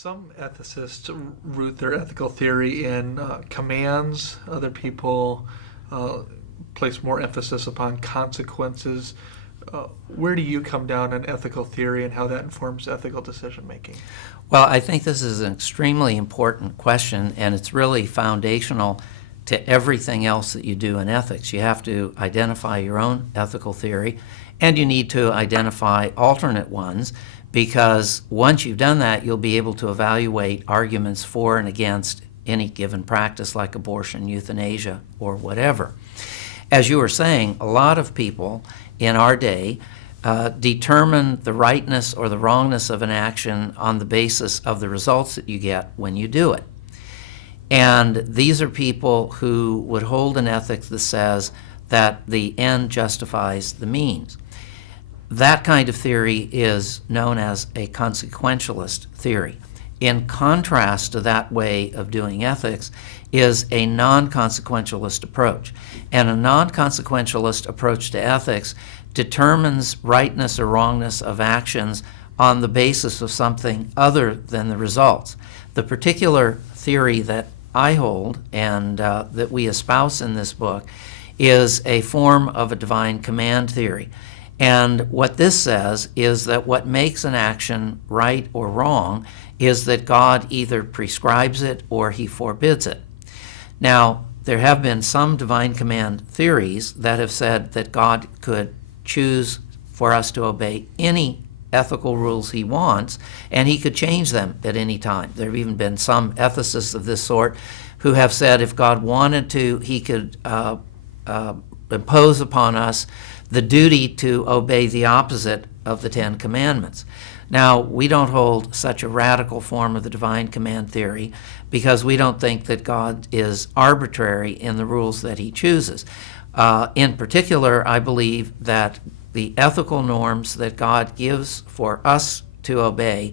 Some ethicists root their ethical theory in commands. Other people uh, place more emphasis upon consequences. Where do you come down on ethical theory and how that informs ethical decision making? Well, I think this is an extremely important question, and it's really foundational to everything else that you do in ethics. You have to identify your own ethical theory, and you need to identify alternate ones, because once you've done that, you'll be able to evaluate arguments for and against any given practice like abortion, euthanasia, or whatever. As you were saying, a lot of people in our day determine the rightness or the wrongness of an action on the basis of the results that you get when you do it. And these are people who would hold an ethic that says that the end justifies the means. That kind of theory is known as a consequentialist theory. In contrast to that way of doing ethics is a non-consequentialist approach. And a non-consequentialist approach to ethics determines rightness or wrongness of actions on the basis of something other than the results. The particular theory that I hold and that we espouse in this book is a form of a divine command theory. And what this says is that what makes an action right or wrong is that God either prescribes it or he forbids it. Now, there have been some divine command theories that have said that God could choose for us to obey any ethical rules he wants, and he could change them at any time. There have even been some ethicists of this sort who have said if God wanted to, he could impose upon us the duty to obey the opposite of the Ten Commandments. Now, we don't hold such a radical form of the divine command theory because we don't think that God is arbitrary in the rules that he chooses. In particular, I believe that the ethical norms that God gives for us to obey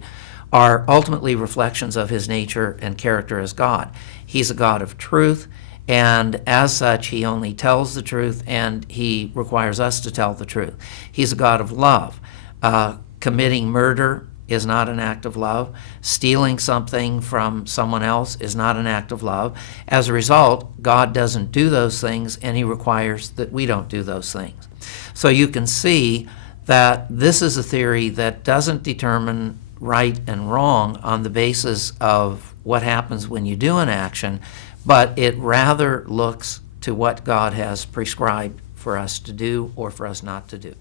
are ultimately reflections of his nature and character as God. He's a God of truth, and as such, he only tells the truth, and he requires us to tell the truth. He's a God of love. Committing murder is not an act of love. Stealing something from someone else is not an act of love. As a result, God doesn't do those things, and he requires that we don't do those things. So you can see that this is a theory that doesn't determine right and wrong on the basis of what happens when you do an action, but it rather looks to what God has prescribed for us to do or for us not to do.